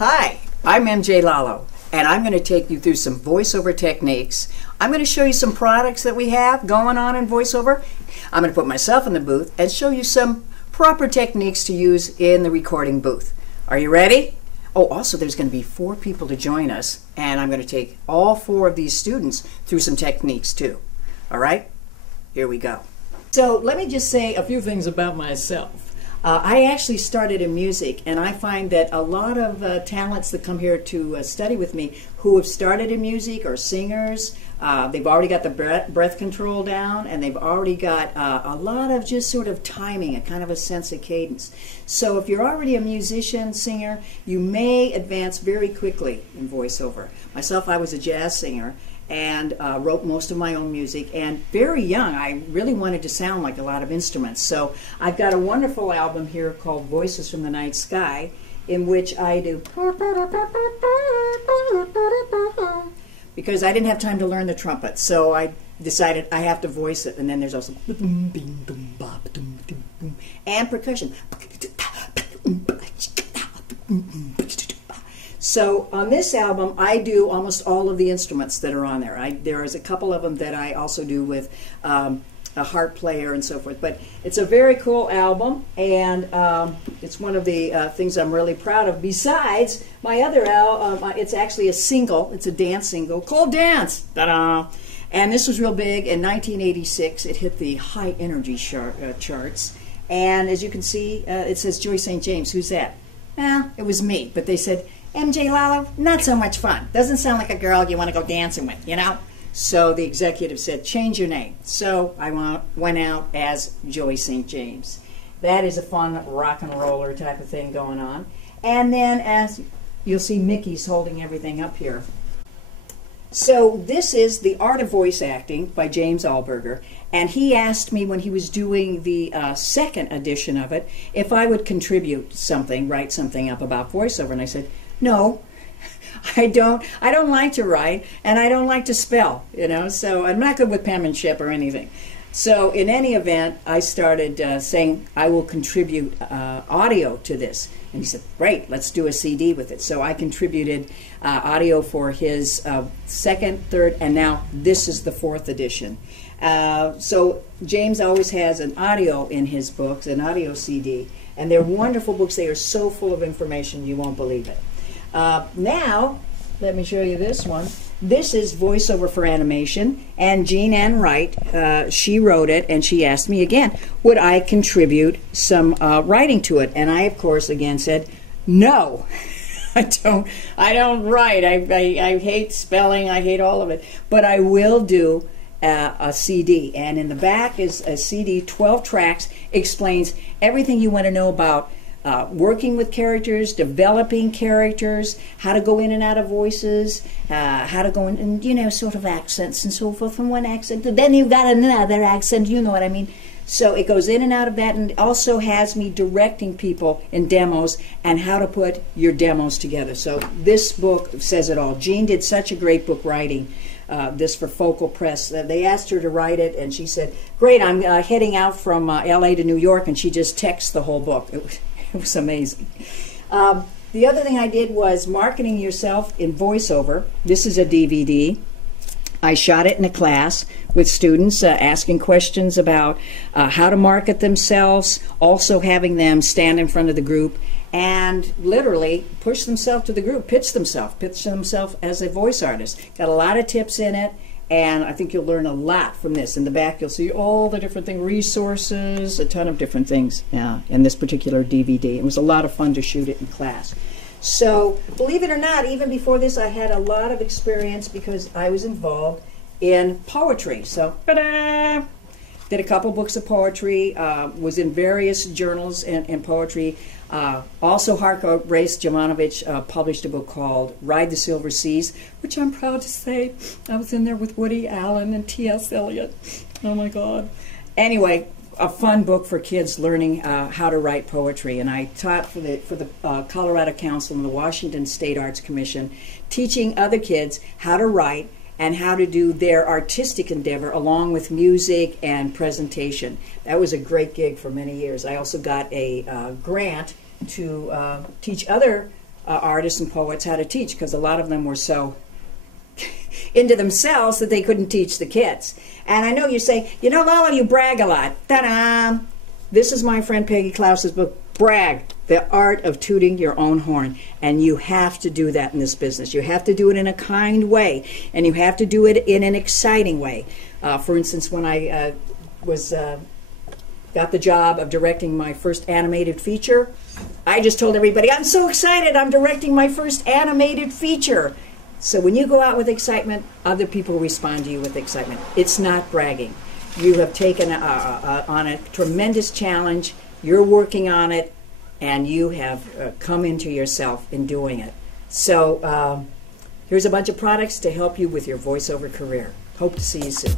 Hi, I'm MJ Lallo, and I'm going to take you through some voiceover techniques. I'm going to show you some products that we have going on in voiceover. I'm going to put myself in the booth and show you some proper techniques to use in the recording booth. Are you ready? Oh, also there's going to be 4 people to join us, and I'm going to take all 4 of these students through some techniques too. All right? Here we go. So let me just say a few things about myself. I actually started in music, and I find that a lot of talents that come here to study with me who have started in music are singers. They've already got the breath control down, and they've already got a lot of just sort of timing, a kind of a sense of cadence. So if you're already a musician, singer, you may advance very quickly in voiceover. Myself, I was a jazz singer, and wrote most of my own music, and very young I really wanted to sound like a lot of instruments. So I've got a wonderful album here called Voices from the Night Sky, in which I do, because I didn't have time to learn the trumpet, so I decided I have to voice it. And then there's also and percussion. So on this album, I do almost all of the instruments that are on there. There is a couple of them that I also do with a harp player and so forth. But it's a very cool album, and it's one of the things I'm really proud of. Besides, my other album, it's actually a single. It's a dance single called Dance. Ta-da! And this was real big in 1986. It hit the high energy charts. And as you can see, it says Joy St. James. Who's that? Well, it was me. But they said, MJ Lallo, not so much fun. Doesn't sound like a girl you want to go dancing with, you know? So the executive said, change your name. So I went out as Joy St. James. That is a fun rock and roller type of thing going on. And then as you'll see, Mickey's holding everything up here. So this is The Art of Voice Acting by James Alberger. And he asked me when he was doing the second edition of it if I would contribute something, write something up about voiceover. And I said, no, I don't like to write, and I don't like to spell, you know, so I'm not good with penmanship or anything. So in any event, I started saying I will contribute audio to this. And he said, great, let's do a CD with it. So I contributed audio for his second, third, and now this is the 4th edition. So James always has an audio in his books, an audio CD, and they're wonderful books. They are so full of information you won't believe it. Now, let me show you this one. This is Voiceover for Animation, and Jean Ann Wright, she wrote it, and she asked me again, would I contribute some writing to it? And I, of course, again said, no, I don't write. I hate spelling. I hate all of it. But I will do a CD, and in the back is a CD, 12 tracks, explains everything you want to know about working with characters, developing characters, how to go in and out of voices, how to go in, and, you know, sort of accents and so forth from one accent. Then you've got another accent, you know what I mean. So it goes in and out of that, and also has me directing people in demos and how to put your demos together. So this book says it all. Jean did such a great book writing this for Focal Press. They asked her to write it, and she said, great, I'm heading out from LA to New York, and she just texted the whole book. It was amazing. The other thing I did was marketing yourself in voiceover. This is a DVD. I shot it in a class with students asking questions about how to market themselves, also having them stand in front of the group and literally push themselves to the group, pitch themselves as a voice artist. Got a lot of tips in it, and I think you'll learn a lot from this. In the back, you'll see all the different things, resources, a ton of different things in this particular DVD. It was a lot of fun to shoot it in class. So, believe it or not, even before this, I had a lot of experience because I was involved in poetry. So, ta-da! Did a couple books of poetry, was in various journals in poetry. Also, Harko Race Jovanovich published a book called Ride the Silver Seas, which I'm proud to say I was in there with Woody Allen and T.S. Eliot. Oh my God. Anyway, a fun book for kids learning how to write poetry. And I taught for the Colorado Council and the Washington State Arts Commission, teaching other kids how to write and how to do their artistic endeavor along with music and presentation. That was a great gig for many years. I also got a grant to teach other artists and poets how to teach, because a lot of them were so into themselves that they couldn't teach the kids. And I know you say, you know, Lallo, you brag a lot. Ta-da! This is my friend Peggy Klaus's book, Brag, The Art of Tooting Your Own Horn. And you have to do that in this business. You have to do it in a kind way, and you have to do it in an exciting way. For instance, when I got the job of directing my first animated feature, I just told everybody, I'm so excited, I'm directing my first animated feature. So when you go out with excitement, other people respond to you with excitement. It's not bragging. You have taken on a tremendous challenge, you're working on it, and you have come into yourself in doing it. So here's a bunch of products to help you with your voiceover career. Hope to see you soon.